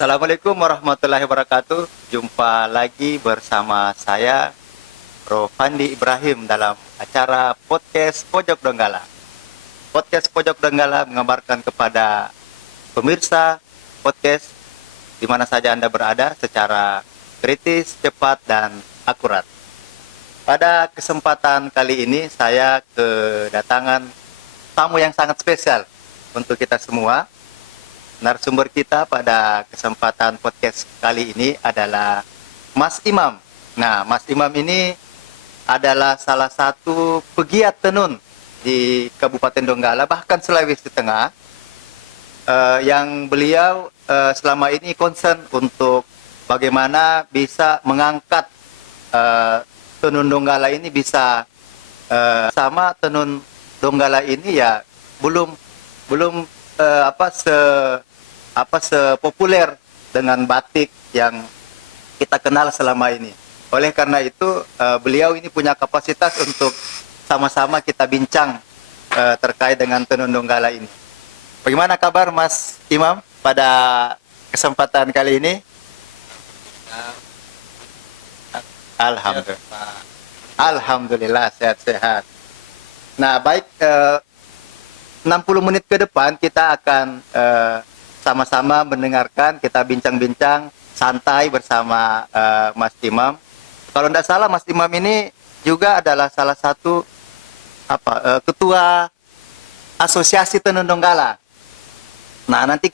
Assalamualaikum warahmatullahi wabarakatuh. Jumpa lagi bersama saya, Rofandi Ibrahim, dalam acara podcast Pojok Donggala. Podcast Pojok Donggala mengabarkan kepada pemirsa podcast di mana saja Anda berada secara kritis, cepat, dan akurat. Pada kesempatan kali ini saya kedatangan tamu yang sangat spesial untuk kita semua. Narasumber kita pada kesempatan podcast kali ini adalah Mas Imam. Nah, Mas Imam ini adalah salah satu pegiat tenun di Kabupaten Donggala, bahkan Sulawesi Tengah, yang beliau selama ini concern untuk bagaimana bisa mengangkat tenun Donggala ini bisa sama tenun Donggala ini ya belum sepopuler dengan batik yang kita kenal selama ini. Oleh karena itu beliau ini punya kapasitas untuk sama-sama kita bincang terkait dengan tenun Donggala ini. Bagaimana kabar Mas Imam pada kesempatan kali ini? Alhamdulillah. Alhamdulillah sehat-sehat. Nah, baik, 60 menit ke depan kita akan sama-sama mendengarkan, kita bincang-bincang santai bersama Mas Imam. Kalau tidak salah Mas Imam ini juga adalah salah satu ketua Asosiasi Tenun Donggala. Nah, nanti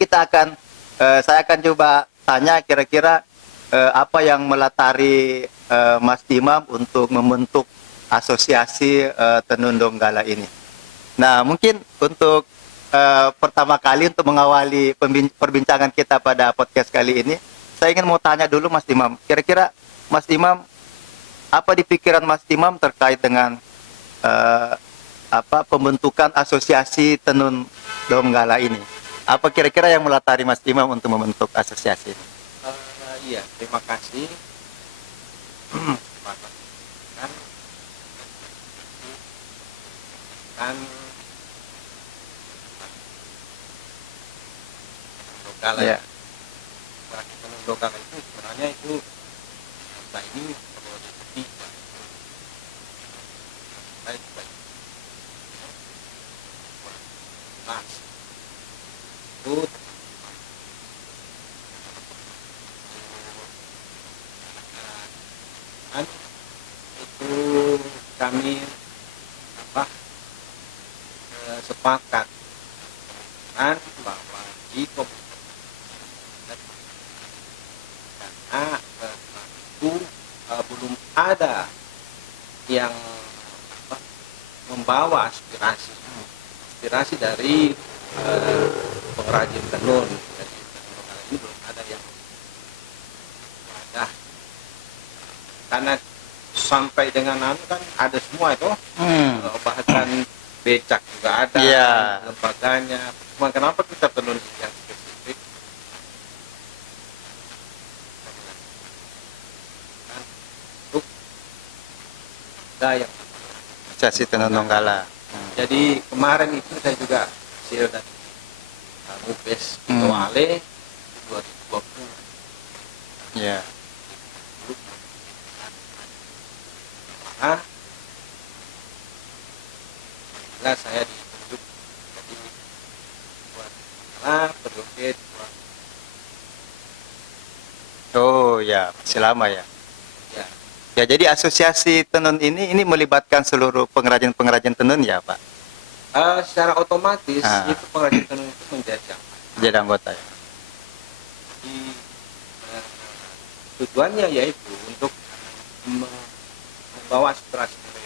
saya akan coba tanya kira-kira apa yang melatari Mas Imam untuk membentuk Asosiasi Tenun Donggala ini. Nah, mungkin untuk pertama kali untuk mengawali perbincangan kita pada podcast kali ini, saya ingin mau tanya dulu Mas Imam. Kira-kira Mas Imam, apa di pikiran Mas Imam terkait dengan pembentukan Asosiasi Tenun Donggala ini? Apa kira-kira yang melatari Mas Imam untuk membentuk asosiasi ini? Iya, terima kasih. kan Donggala ya. Tenun Donggala itu sebenarnya itu kita ini perlu diikuti baik mas itu kan itu kami sepakat kan bahwa di karena itu belum ada yang membawa aspirasi dari pengrajin tenun. Jadi tenun ini belum ada yang ada, karena sampai dengan kan ada semua itu, bahkan becak juga ada, lembaganya. Cuma kenapa kita tenun yang spesifik? Untuk ada yang Asosiasi Tenun Donggala. Jadi kemarin itu saya juga hasil dari Mubes Wale 2020. Ya. Saya ditunjuk jadi periode. Oh ya, masih lama ya. Ya. Ya, jadi asosiasi tenun ini melibatkan seluruh pengrajin-pengrajin tenun ya, Pak? Secara otomatis itu pengrajin tenun itu menjadi anggota ya. Jadi tujuannya yaitu untuk membawa aspirasi mereka.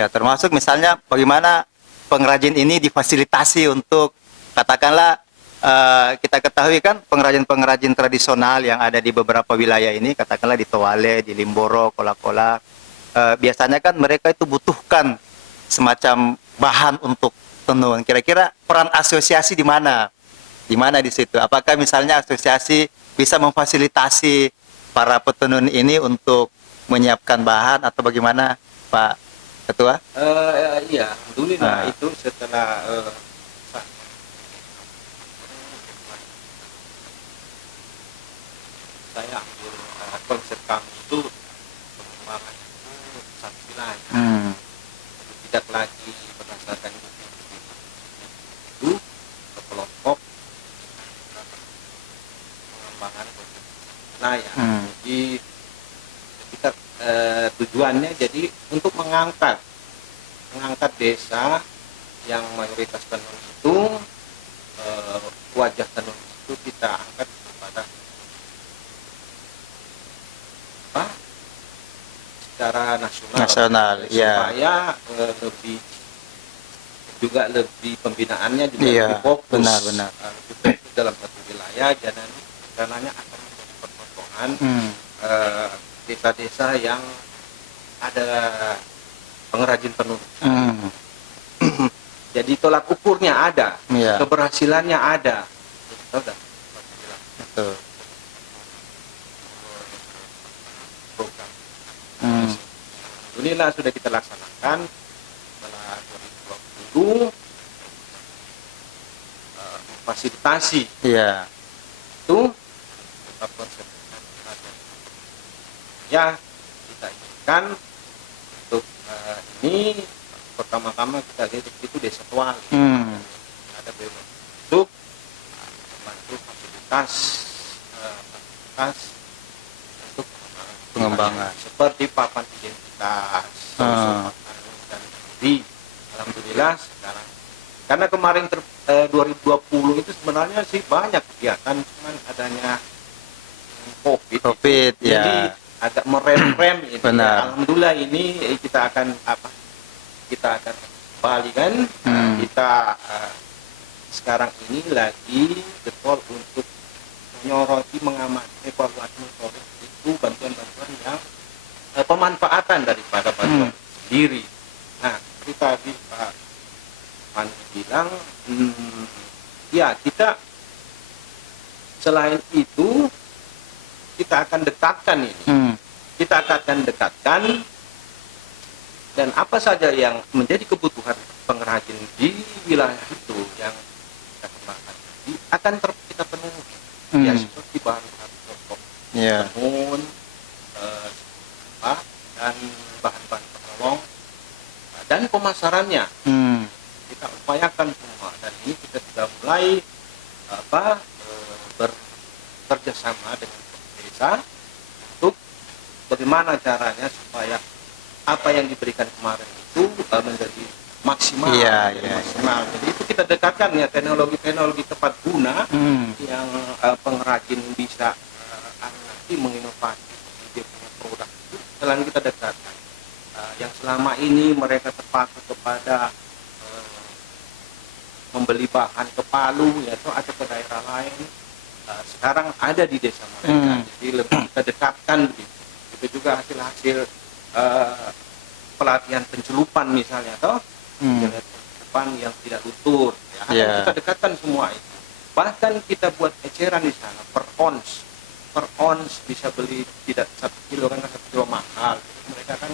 Ya, termasuk misalnya bagaimana pengrajin ini difasilitasi untuk, katakanlah, kita ketahui kan pengrajin-pengrajin tradisional yang ada di beberapa wilayah ini, katakanlah di Towale, di Limboro, Kola-Kola, biasanya kan mereka itu butuhkan semacam bahan untuk tenun. Kira-kira peran asosiasi di mana? Di mana di situ? Apakah misalnya asosiasi bisa memfasilitasi para petenun ini untuk menyiapkan bahan atau bagaimana, Pak Ketua? Iya, alhamdulillah Ah. itu setelah sa- saya ambil konsep kami itu pengembangan itu satu wilayah. Hmm. Jadi tidak lagi berdasarkan itu ke kelompok pengembangan konsep wilayah. Hmm. Jadi kita tujuannya jadi untuk mengangkat desa yang mayoritas tenun itu wajah tenun itu kita angkat kepada apa secara Nasional, ya. supaya lebih pembinaannya juga Iya, lebih fokus benar. lebih fokus dalam satu wilayah dan rencananya akan menjadi percontohan Hmm. desa-desa yang ada pengrajin tenun. Hmm. Jadi tolak ukurnya ada, Iya, keberhasilannya ada. Sudah. betul. Program. Hmm. Alhamdulillah sudah kita laksanakan setelah 2020 fasilitasi Iya. itu tetap konsep ya kita inginkan untuk ini pertama-tama kita lihat itu desa Tuali. Hmm. Ada BUMN untuk membantu fasilitas untuk Pengembangan. seperti papan identitas, dan di alhamdulillah sekarang karena kemarin 2020 itu sebenarnya sih banyak kegiatan cuman adanya COVID ya. jadi agak merem-rem ini. Benar. Alhamdulillah ini kita akan kembali kan. Kita sekarang ini lagi getol untuk menyoroti mengamati evaluasi metode itu bantuan-bantuan yang pemanfaatan daripada bantuan sendiri. Nah, itu tadi Pak Pandi bilang ya kita selain itu kita akan dekatkan ini. Kita akan dekatkan dan apa saja yang menjadi kebutuhan pengrajin di wilayah itu yang kita kembangkan akan kita penuhi. Ya seperti bahan-bahan pokok tenun, dan bahan-bahan penolong dan pemasarannya kita upayakan semua dan ini kita sudah mulai bekerja sama dengan desa untuk bagaimana caranya supaya apa yang diberikan kemarin itu menjadi maksimal. Maksimal. Jadi itu kita dekatkan ya teknologi tepat guna yang pengrajin bisa nanti menginovasi dia punya produk itu selain kita dekatkan. Yang selama ini mereka terpaku kepada membeli bahan ke Palu ya atau ke daerah lain. Sekarang ada di desa mereka, jadi lebih kita dekatkan begitu. Itu juga hasil-hasil pelatihan pencelupan misalnya, pencelupan yang tidak luntur, ya. Kita dekatkan semua itu. Bahkan kita buat eceran di sana per ons bisa beli tidak 1 kilo kan 1 kilo mahal. Mereka kan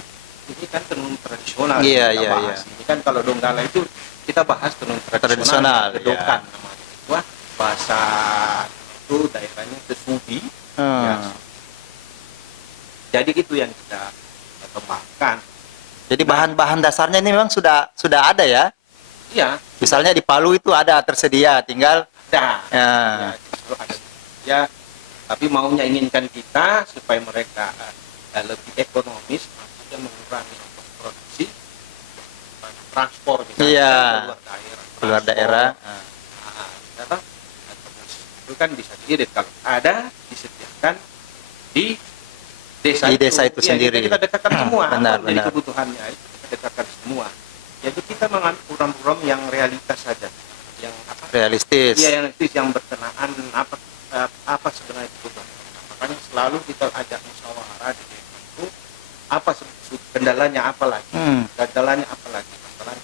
ini kan tenun tradisional. Ini kan kalau Donggala itu kita bahas tenun tradisional, kedokan namanya. Wah, bahasa itu daerahnya Kesubi. Ya. Jadi itu yang kita kembangkan. Jadi bahan-bahan dasarnya ini memang sudah ada ya? Iya. Misalnya di Palu itu ada tersedia, tinggal ada. Ya, tapi maunya inginkan kita supaya mereka lebih ekonomis, maksudnya mengurangi ongkos produksi, transport misalnya keluar daerah. Itu kan bisa diirit kalau ada disediakan di desa itu sendiri. Kita dekatkan semua. Benar. Kebutuhannya itu kita dekatkan semua. Jadi kita mengambil program-program yang realitas saja, yang realistis. Iya, yang realistis, yang berkenaan apa sebenarnya kebutuhan. Makanya selalu kita ajak musyawarah di desa itu apa kendalanya apa lagi, kendalanya apa lagi, masalahnya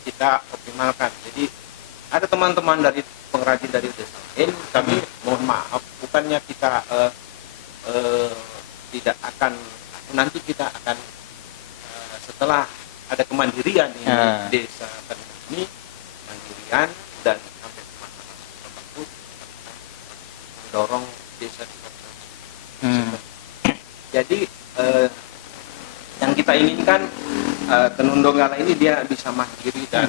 kita optimalkan. Jadi ada teman-teman dari pengrajin dari desa lain, kami mohon maaf, bukannya kita tidak akan, nanti kita akan setelah ada kemandirian di desa ini, mandirian dan sampai ke masyarakat tersebut mendorong desa di Jadi yang kita inginkan Tenun Donggala ini dia bisa mandiri dan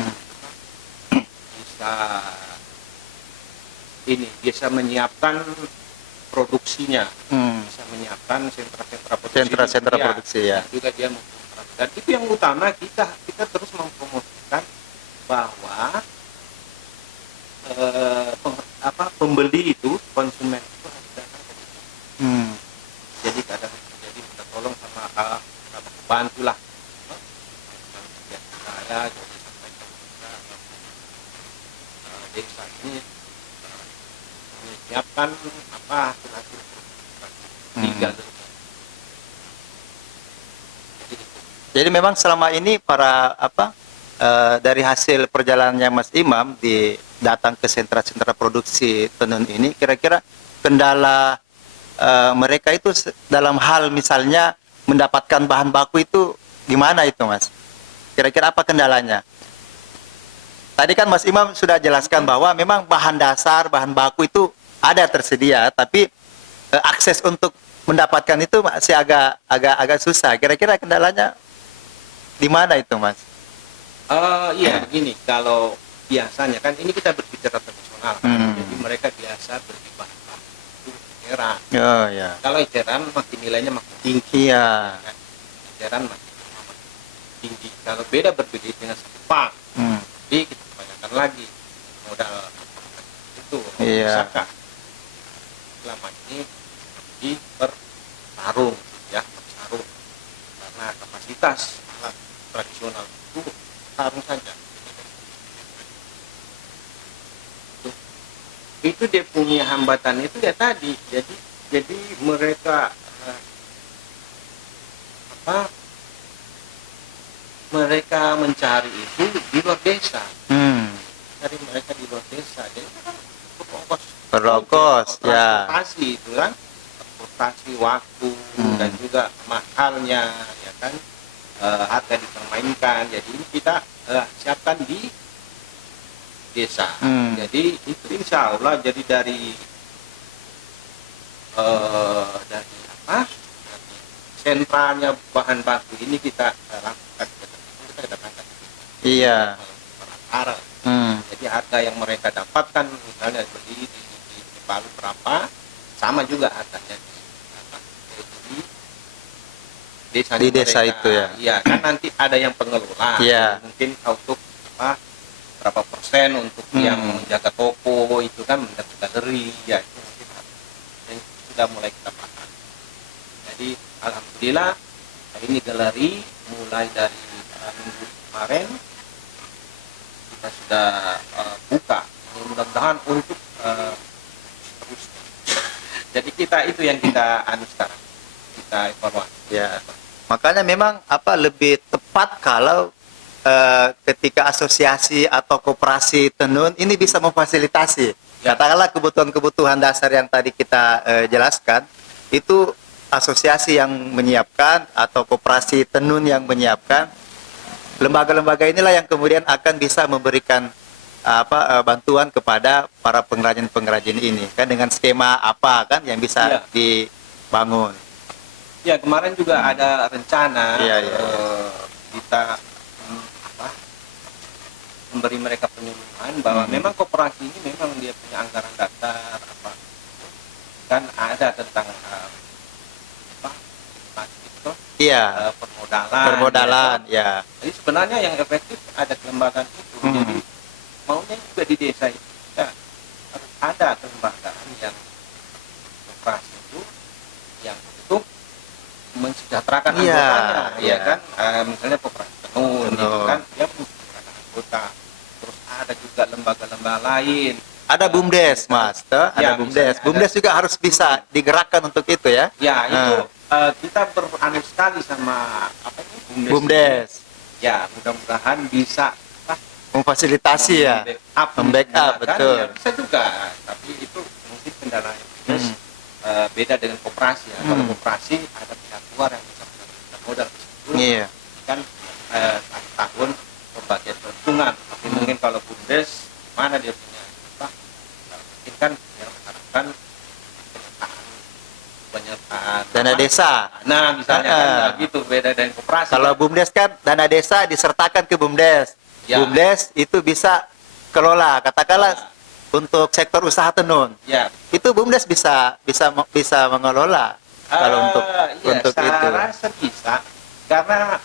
bisa menyiapkan produksinya, bisa menyiapkan sentra-sentra produksi, ya. Juga dia dan itu yang utama, kita terus mempromosikan bahwa pembeli itu, konsumen itu harus datang ke sini. Jadi kita tolong sama bantulah saya jadi sampaikan desa ini menyiapkan hasil tinggal. Jadi memang selama ini dari hasil perjalanannya Mas Imam datang ke sentra-sentra produksi tenun ini, kira-kira kendala mereka itu dalam hal misalnya mendapatkan bahan baku itu gimana itu, Mas? Kira-kira apa kendalanya? Tadi kan Mas Imam sudah jelaskan bahwa memang bahan dasar, bahan baku itu ada tersedia, tapi akses untuk mendapatkan itu masih agak susah. Kira-kira kendalanya di mana itu, Mas? Iya, begini, kalau biasanya kan ini kita berbicara tradisional, jadi mereka biasa beli bahan baku itu eceran. Oh ya. Kalau eceran makin nilainya makin tinggi. Iya. Kan? Eceran makin tinggi. Kalau berbeda dengan sepak, jadi kita tanyakan lagi modal itu bisakah selama ini di bertarung, karena kapasitas alat tradisional itu tarung saja. Itu dia punya hambatan itu ya tadi. Jadi mereka mereka mencari itu di luar desa. Cari mereka di luar desa. Jadi kan berongkos, ya. Transportasi itu kan, transportasi waktu dan juga mahalnya, ya kan, harga dipermainkan. Jadi ini kita siapkan di desa. Jadi itu insya Allah jadi dari sentranya bahan baku ini kita lakukan. Iya. Jadi harga yang mereka dapatkan misalnya beli di Palu berapa, sama juga harganya di desa mereka. Itu ya. Iya, kan nanti ada yang pengelola. Iya. Mungkin untuk berapa persen untuk yang menjaga toko itu kan, menjaga galeri ya, itu mungkin yang sudah mulai kita paham. Jadi alhamdulillah ini galeri mulai dari minggu kemarin kita sudah buka, mudah-mudahan untuk terus. Jadi kita itu yang kita sekarang, kita evaluasi. Ya. Makanya memang lebih tepat kalau ketika asosiasi atau koperasi tenun ini bisa memfasilitasi. Katakanlah kebutuhan-kebutuhan dasar yang tadi kita jelaskan, itu asosiasi yang menyiapkan atau koperasi tenun yang menyiapkan. Lembaga-lembaga inilah yang kemudian akan bisa memberikan bantuan kepada para pengrajin-pengrajin ini kan, dengan skema apa kan yang bisa dibangun. Ya, kemarin juga ada rencana kita memberi mereka penyuluhan bahwa memang koperasi ini memang dia punya anggaran dasar kan, ada tentang permodalan ya. Jadi sebenarnya yang efektif ada kelembagaan itu. Jadi maunya juga di desa itu ya, harus ada kelembagaan yang koperasi itu yang untuk mensejahterakan anggotanya, ya kan, misalnya koperasi tenun itu kan dia mensejahterakan anggota. Terus ada juga lembaga-lembaga lain. Ada BUMDes, Mas. Ada BUMDes. BUMDes juga harus bisa digerakkan untuk itu ya. Ya, itu kita beranu sekali sama BUMDes. BUMDes. Ya, mudah-mudahan bisa memfasilitasi ya, membackup, betul. Ya, bisa juga, tapi itu mungkin kendala BUMDes beda dengan koperasi ya. Kalau koperasi ada pihak luar yang bisa mengajukan modal tersebut, Iya. kan 1 tahun pembagian keuntungan. Tapi mungkin kalau BUMDes mana dia punya apa? Mungkin kan yang mengharapkan penyertaan Dana apa? desa. Nah, misalnya kan gitu, beda dengan koperasi. Kalau kan? BUMDes kan dana desa disertakan ke BUMDes. Ya. BUMDes itu bisa kelola, katakanlah untuk sektor usaha tenun. Ya, Itu BUMDes bisa mengelola kalau untuk saya itu. rasa bisa, karena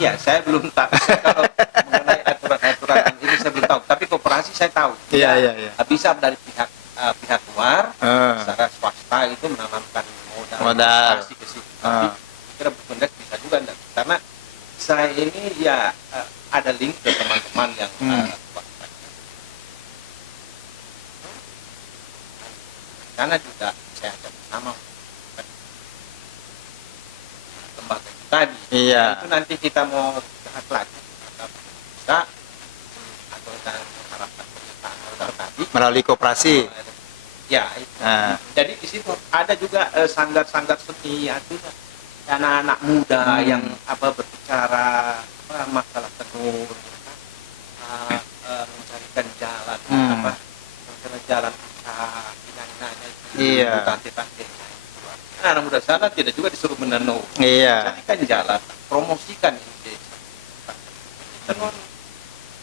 ya saya belum tahu kalau mengenai aturan-aturan ini saya belum tahu, tapi koperasi saya tahu. Iya, Ya, iya. bisa dari pihak luar, secara swasta itu menanamkan modal investasi ke situ. Tapi kira BUMDes bisa juga enggak? Karena saya ini ya ada link ke teman-teman yang karena juga saya ajak bersama lembaga itu tadi. Iya. Itu nanti kita mau bahas lagi apakah bisa atau kita mengharapkan penyertaan modal tadi Melalui koperasi. ya itu. Jadi di situ ada juga sanggar-sanggar seni ya, itu anak-anak muda yang berbicara masalah tenun, mencarikan jalan mencari jalan usaha Iya. Nah, anak muda sana tidak juga disuruh menenun. Iya. Carikan jalan, promosikan ide tenun.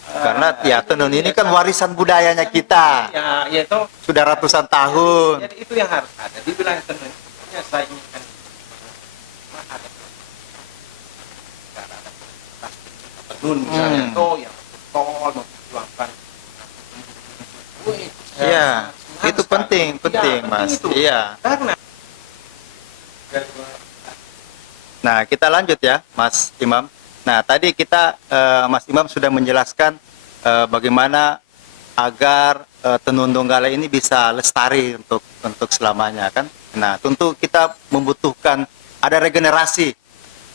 Karena ya tenun ini kan warisan budayanya kita. Ya, itu Sudah ratusan tahun. jadi itu yang harus ada di wilayah tenun. Ya, saya inginkan ada tenun misalnya yang betul memperjuangkan. Iya, itu penting, Mas. Itu. Iya. Karena Nah, kita lanjut ya, Mas Imam. Nah, tadi Mas Imam sudah menjelaskan bagaimana agar tenun Donggala ini bisa lestari untuk selamanya kan. Nah, tentu kita membutuhkan ada regenerasi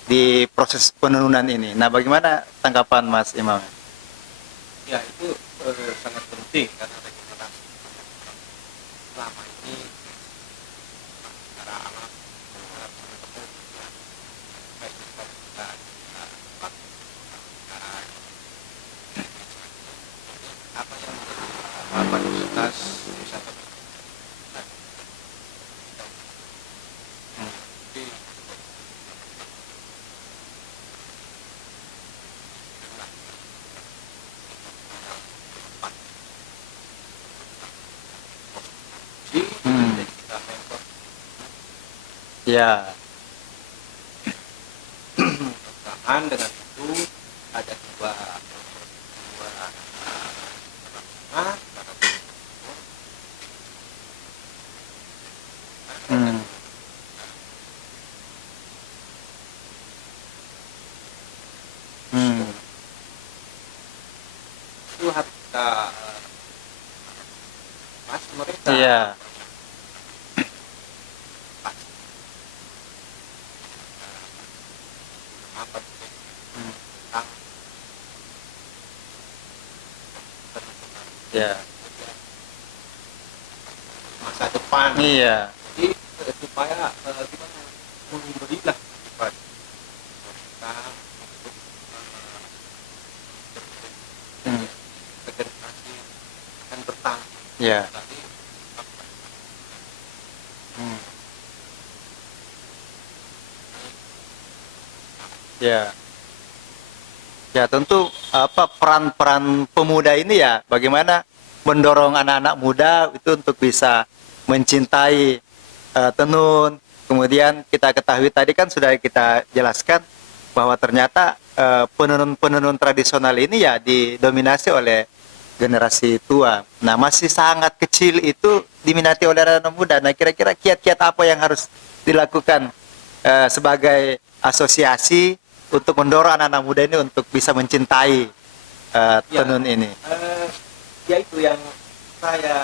di proses penenunan ini. Nah, bagaimana tanggapan Mas Imam? ya itu sangat penting karena regenerasi selama ini secara alam apa yang fasilitas wisata jadi kita member Ya, perusahaan dengan itu ada dua hmm. Hmm. itu harus kita mas mereka Iya. apa Hmm. tentang Ya. masa depan. Iya. Jadi supaya gimana memberilah kepada kita untuk Hmm. regenerasi akan bertanggung. Ya. Tapi Hmm. Ya. Ya, tentu peran-peran pemuda ini ya bagaimana mendorong anak-anak muda itu untuk bisa mencintai tenun. Kemudian kita ketahui tadi kan sudah kita jelaskan bahwa ternyata penenun-penenun tradisional ini ya didominasi oleh generasi tua. Nah, masih sangat kecil itu diminati oleh anak muda. Nah, kira-kira kiat-kiat apa yang harus dilakukan sebagai asosiasi untuk mendorong anak-anak muda ini untuk bisa mencintai tenun ini? ya itu yang saya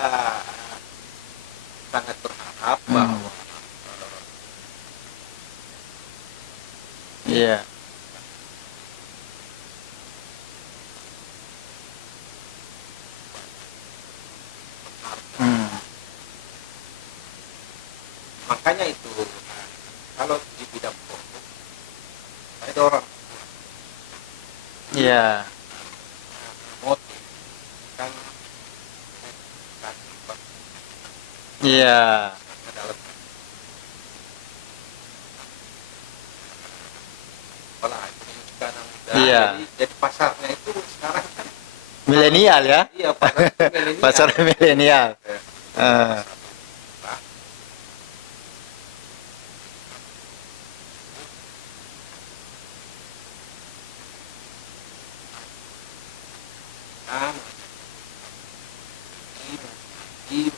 sangat berharap bahwa Iya. ada orang Iya. motif kan Iya. dalam kepala sekarang muda. Iya. Jadi pasarnya itu sekarang kan Milenial ya. iya pasar milenial. Pasar milenial. Eh, kan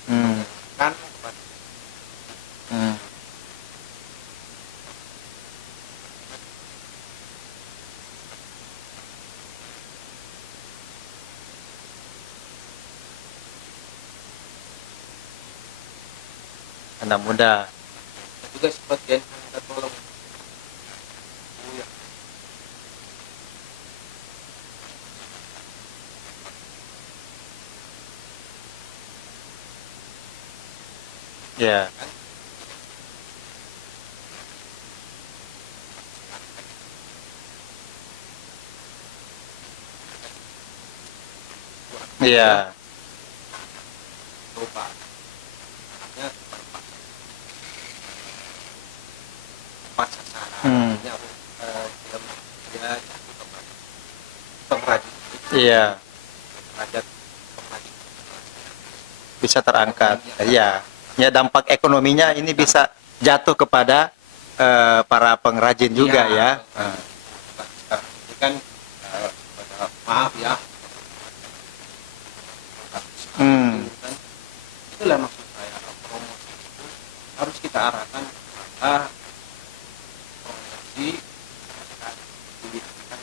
Hmm. kan hmm. Anak muda. juga sebagian kita tolong Ya. Iya. coba ya tepat sasaran Hmm. ya ya pengrajin Iya. pengrajin pengrajin Bisa terangkat. Iya. Ya, dampak ekonominya ini bisa jatuh kepada para pengrajin juga ya. sekarang ini kan maaf ya Hmm. kan itulah maksud saya promosi itu harus kita arahkan promosi pendidikan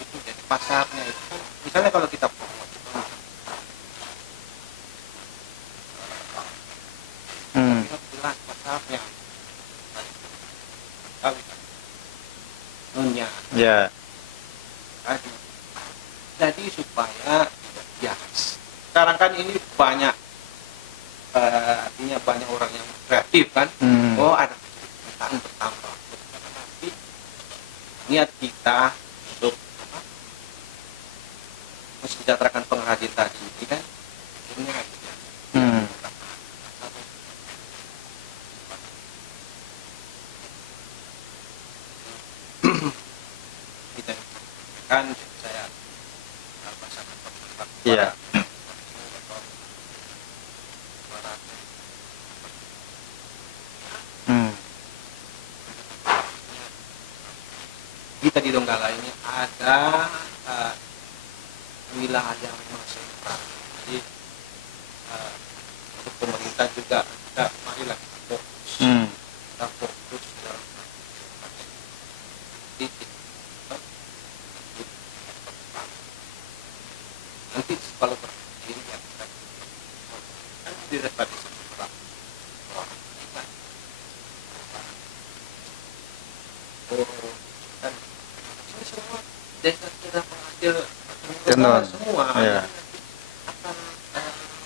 itu jadi pasarnya itu kan misalnya kalau kita promosi Hmm. kita jelas pasarnya kali nunya Ya. tadi jadi supaya tidak bias sekarang kan ini banyak artinya banyak orang yang kreatif kan Hmm. oh ada permintaan bertambah tapi niat kita untuk mensejahterakan pengrajin tadi ini kan akhirnya ya, Hmm. kita kan saya sangat berterima Iya. Hmm. kita di Donggala ini ada wilayah yang sentral. Jadi untuk pemerintah juga kita marilah kita fokus, Hmm. kita fokus dalam titik. Nanti kalau berpikir ya kita kan tidak pada sekolah orang kita kan ini semua desa kita penghasil Tenun. semua Iya. akan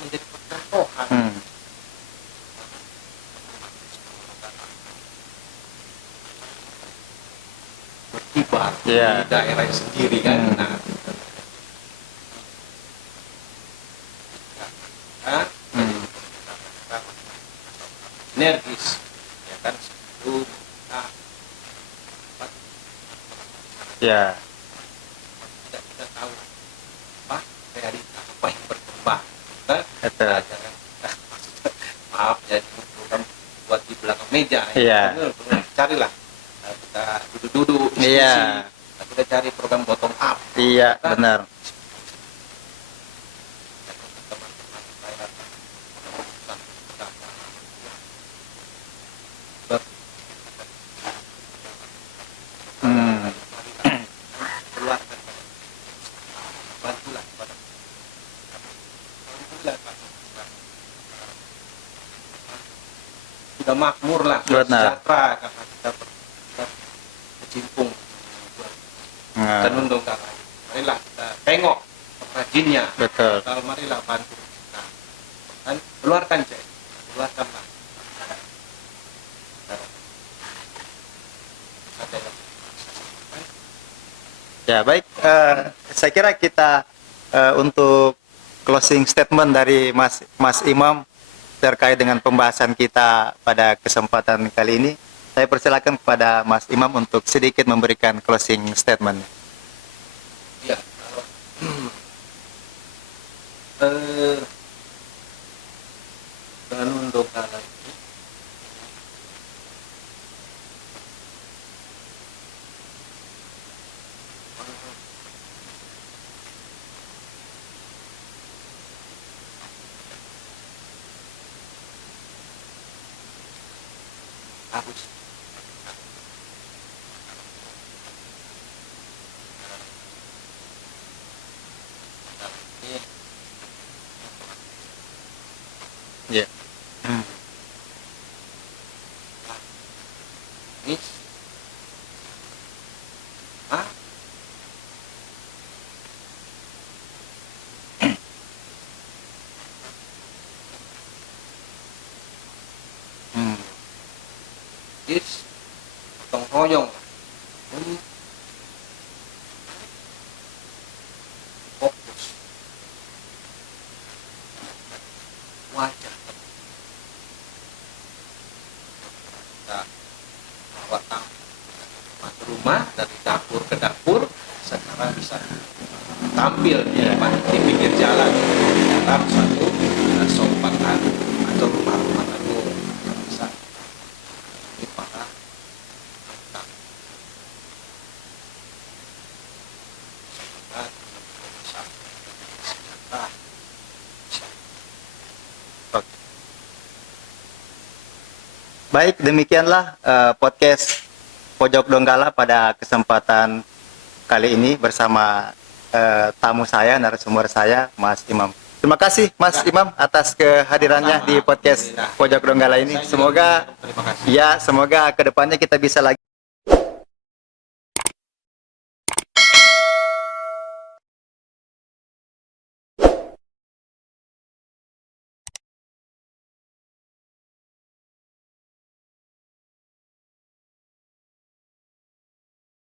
menjadi percontohan Hmm. berkibar Iya. di daerah sendiri kan. Hmm. Nah, kan Hmm. energis ya kan sebelum kita Ya. tidak kita tahu apa realita apa yang berkembang kan. Betul. Nah, jangan maaf ya program buat di belakang meja Iya. Bener, carilah kita duduk-duduk diskusi. Iya. Nah, kita cari program bottom up Iya, Kan? benar. Teman-teman saya Hmm. keluarkan bantulah kepada alhamdulillah Pak. Sudah makmur lah sudah Benar. sejahtera karena kita berkecimpung Nah, Tenun Donggala. Marilah kita tengok perajinnya. betul. Kalau marilah bantu kita. Kan keluarkan cek, keluarkanlah. Ya, baik. Saya kira kita untuk closing statement dari Mas Imam terkait dengan pembahasan kita pada kesempatan kali ini, saya persilakan kepada Mas Imam untuk sedikit memberikan closing statement. Ya, Danun Donggala ini harus Ya. ini ah Hmm. is gotong royong untuk fokus wajah kita bawa masuk rumah dari dapur ke dapur sekarang bisa tampil di depan di pinggir jalan dalam satu sompakan atau rumah-rumah agung yang bisa ini para tamu. Semoga bisa sejahtera. Oke. Baik, demikianlah podcast Pojok Donggala pada kesempatan kali ini bersama tamu saya, narasumber saya, Mas Imam. Terima kasih Mas Imam atas kehadirannya di podcast Pojok Donggala ini. Semoga Terima kasih. ya, semoga kedepannya kita bisa lagi